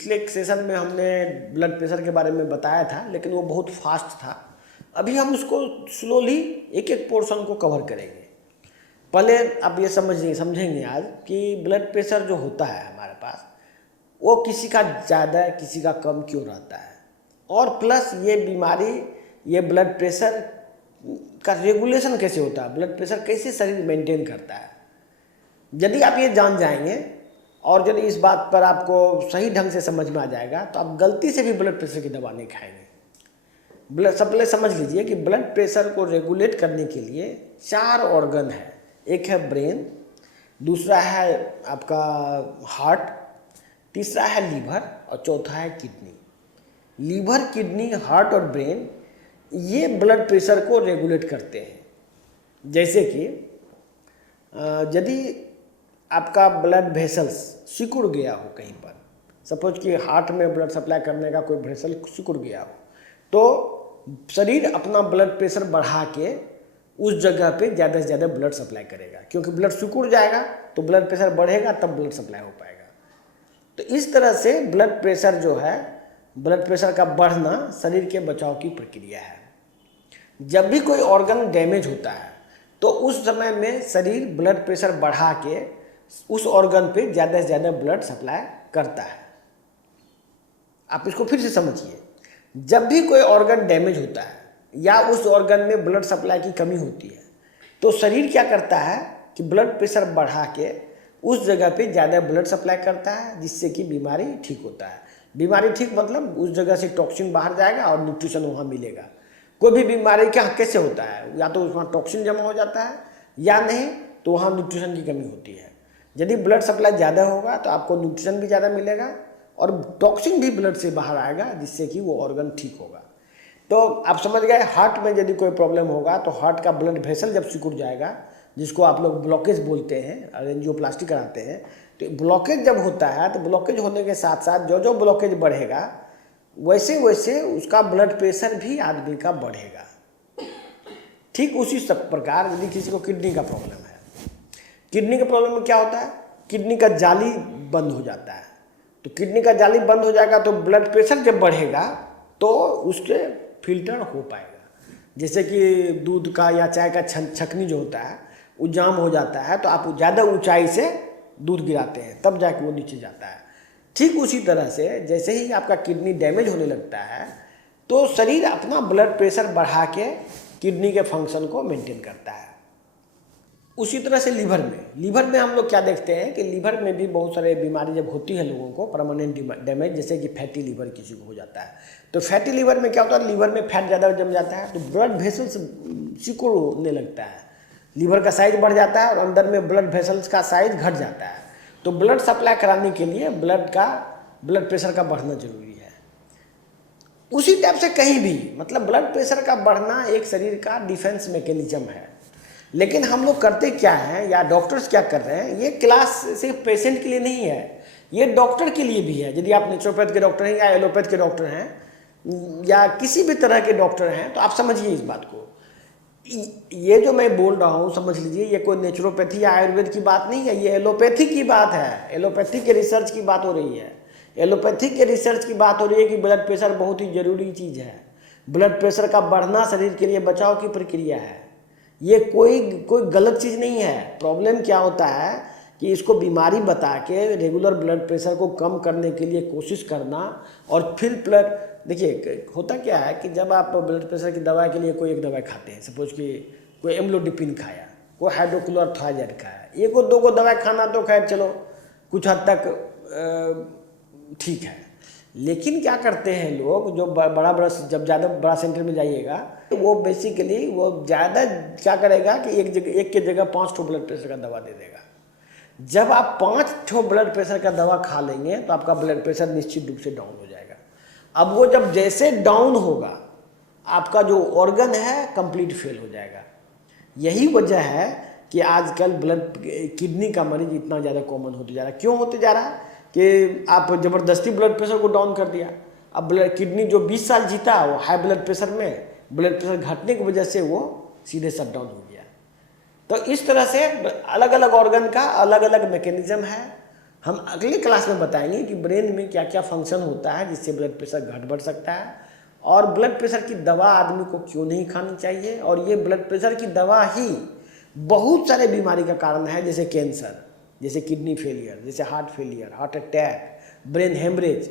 पिछले एक सेशन में हमने ब्लड प्रेशर के बारे में बताया था, लेकिन वो बहुत फास्ट था। अभी हम उसको स्लोली एक एक पोर्शन को कवर करेंगे। पहले आप ये समझेंगे आज कि ब्लड प्रेशर जो होता है हमारे पास, वो किसी का ज़्यादा किसी का कम क्यों रहता है, और प्लस ये बीमारी, ये ब्लड प्रेशर का रेगुलेशन कैसे होता है, ब्लड प्रेशर कैसे शरीर मेंटेन करता है। यदि आप ये जान जाएंगे और यदि इस बात पर आपको सही ढंग से समझ में आ जाएगा, तो आप गलती से भी ब्लड प्रेशर की दवा नहीं खाएंगे। सब पहले समझ लीजिए कि ब्लड प्रेशर को रेगुलेट करने के लिए 4 ऑर्गन है। एक है ब्रेन, दूसरा है आपका हार्ट, तीसरा है लीवर और चौथा है किडनी। लीवर, किडनी, हार्ट और ब्रेन ये ब्लड प्रेशर को रेगुलेट करते हैं। जैसे कि यदि आपका ब्लड वेसल्स सिकुड़ गया हो कहीं पर, सपोज कि हार्ट में ब्लड सप्लाई करने का कोई वेसल सिकुड़ गया हो, तो शरीर अपना ब्लड प्रेशर बढ़ा के उस जगह पे ज़्यादा से ज़्यादा ब्लड सप्लाई करेगा, क्योंकि ब्लड सिकुड़ जाएगा तो ब्लड प्रेशर बढ़ेगा, तब ब्लड सप्लाई हो पाएगा। तो इस तरह से ब्लड प्रेशर जो है, ब्लड प्रेशर का बढ़ना शरीर के बचाव की प्रक्रिया है। जब भी कोई ऑर्गन डैमेज होता है तो उस समय में शरीर ब्लड प्रेशर बढ़ा के उस ऑर्गन पे ज़्यादा से ज़्यादा ब्लड सप्लाई करता है। आप इसको फिर से समझिए, जब भी कोई ऑर्गन डैमेज होता है या उस ऑर्गन में ब्लड सप्लाई की कमी होती है, तो शरीर क्या करता है कि ब्लड प्रेशर बढ़ा के उस जगह पे ज़्यादा ब्लड सप्लाई करता है, जिससे कि बीमारी ठीक होता है। बीमारी ठीक मतलब उस जगह से टॉक्सिन बाहर जाएगा और न्यूट्रिशन वहाँ मिलेगा। कोई भी बीमारी क्या कैसे होता है, या तो उसमें टॉक्सिन जमा हो जाता है या नहीं तो वहाँ न्यूट्रिशन की कमी होती है। यदि ब्लड सप्लाई ज़्यादा होगा तो आपको न्यूट्रिशन भी ज़्यादा मिलेगा और टॉक्सिन भी ब्लड से बाहर आएगा, जिससे कि वो ऑर्गन ठीक होगा। तो आप समझ गए, हार्ट में यदि कोई प्रॉब्लम होगा तो हार्ट का ब्लड वेसल जब सिकुड़ जाएगा, जिसको आप लोग ब्लॉकेज बोलते हैं और एंजियोप्लास्टी कराते हैं, तो ब्लॉकेज जब होता है तो ब्लॉकेज होने के साथ साथ जो जो ब्लॉकेज बढ़ेगा वैसे वैसे उसका ब्लड प्रेशर भी आदमी का बढ़ेगा। ठीक उसी प्रकार यदि किसी को किडनी का प्रॉब्लम है, किडनी के प्रॉब्लम में क्या होता है, किडनी का जाली बंद हो जाता है। तो किडनी का जाली बंद हो जाएगा तो ब्लड प्रेशर जब बढ़ेगा तो उसके फिल्टर हो पाएगा। जैसे कि दूध का या चाय का छकनी जो होता है वो जाम हो जाता है, तो आप ज़्यादा ऊंचाई से दूध गिराते हैं तब जाके वो नीचे जाता है। ठीक उसी तरह से जैसे ही आपका किडनी डैमेज होने लगता है तो शरीर अपना ब्लड प्रेशर बढ़ा के किडनी के फंक्शन को मेंटेन करता है। उसी तरह से लीवर में हम लोग क्या देखते हैं कि लीवर में भी बहुत सारे बीमारी जब होती है लोगों को, परमानेंट डैमेज, जैसे कि फैटी लीवर किसी को हो जाता है, तो फैटी लीवर में क्या होता है, लीवर में फैट ज़्यादा जम जाता है तो ब्लड वेसल्स सिकुड़ने लगता है, लीवर का साइज बढ़ जाता है और अंदर में ब्लड वेसल्स का साइज घट जाता है। तो ब्लड सप्लाई कराने के लिए ब्लड प्रेशर का बढ़ना जरूरी है। उसी टाइप से कहीं भी मतलब ब्लड प्रेशर का बढ़ना एक शरीर का डिफेंस मैकेनिज्म है। लेकिन हम लोग करते क्या हैं, या डॉक्टर्स क्या कर रहे हैं, ये क्लास सिर्फ पेशेंट के लिए नहीं है, ये डॉक्टर के लिए भी है। यदि आप नेचुरोपैथ के डॉक्टर हैं या एलोपैथ के डॉक्टर हैं या किसी भी तरह के डॉक्टर हैं, तो आप समझिए इस बात को। ये जो मैं बोल रहा हूँ समझ लीजिए, ये कोई नेचुरोपैथी या आयुर्वेद की बात नहीं है, ये एलोपैथी की बात है। एलोपैथी के रिसर्च की बात हो रही है। एलोपैथी के रिसर्च की बात हो रही है कि ब्लड प्रेशर बहुत ही जरूरी चीज़ है। ब्लड प्रेशर का बढ़ना शरीर के लिए बचाव की प्रक्रिया है। ये कोई गलत चीज़ नहीं है। प्रॉब्लम क्या होता है कि इसको बीमारी बता के रेगुलर ब्लड प्रेशर को कम करने के लिए कोशिश करना, और फिर ब्लड, देखिए होता क्या है कि जब आप ब्लड प्रेशर की दवा के लिए कोई एक दवाई खाते हैं, सपोज कि कोई एम्लोडिपिन खाया, कोई हाइड्रोक्लोरथाइजाइड खाया, एक और 2 दवाई खाना तो खैर चलो कुछ हद तक ठीक है। लेकिन क्या करते हैं लोग, जो जब ज़्यादा बड़ा सेंटर में जाइएगा तो वो बेसिकली वो ज़्यादा क्या करेगा कि एक के जगह 5 ठो ब्लड प्रेशर का दवा दे देगा। जब आप 5 ठो ब्लड प्रेशर का दवा खा लेंगे तो आपका ब्लड प्रेशर निश्चित रूप से डाउन हो जाएगा। अब वो जब जैसे डाउन होगा, आपका जो ऑर्गन है कंप्लीट फेल हो जाएगा। यही वजह है कि आजकल किडनी का मरीज इतना ज़्यादा कॉमन होते जा रहा है। क्यों होते जा रहा है कि आप ज़बरदस्ती ब्लड प्रेशर को डाउन कर दिया। अब किडनी जो 20 साल जीता, वो हाई ब्लड प्रेशर में, ब्लड प्रेशर घटने की वजह से वो सीधे शट डाउन हो गया। तो इस तरह से अलग अलग ऑर्गन का अलग अलग मैकेनिज्म है। हम अगले क्लास में बताएंगे कि ब्रेन में क्या क्या फंक्शन होता है जिससे ब्लड प्रेशर घट बढ़ सकता है, और ब्लड प्रेशर की दवा आदमी को क्यों नहीं खानी चाहिए, और ये ब्लड प्रेशर की दवा ही बहुत सारे बीमारी का कारण है, जैसे कैंसर, जैसे किडनी फेलियर, जैसे heart failure, heart attack, brain haemorrhage.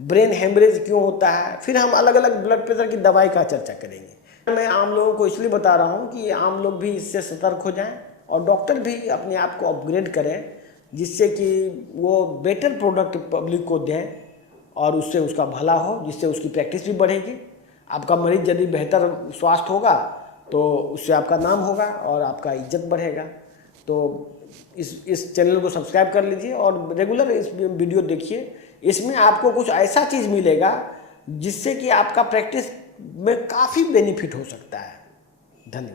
Brain haemorrhage क्यों होता है, फिर हम अलग अलग ब्लड प्रेशर की दवाई का चर्चा करेंगे। मैं आम लोगों को इसलिए बता रहा हूँ कि आम लोग भी इससे सतर्क हो जाएं और डॉक्टर भी अपने आप को अपग्रेड करें, जिससे कि वो बेटर प्रोडक्ट पब्लिक को दें और उससे उसका भला हो, जिससे उसकी प्रैक्टिस भी बढ़ेगी। आपका मरीज यदि बेहतर स्वास्थ्य होगा तो उससे आपका नाम होगा और आपका इज्जत बढ़ेगा। तो इस चैनल को सब्सक्राइब कर लीजिए और रेगुलर इस वीडियो देखिए। इसमें आपको कुछ ऐसा चीज़ मिलेगा जिससे कि आपका प्रैक्टिस में काफ़ी बेनिफिट हो सकता है। धन्यवाद।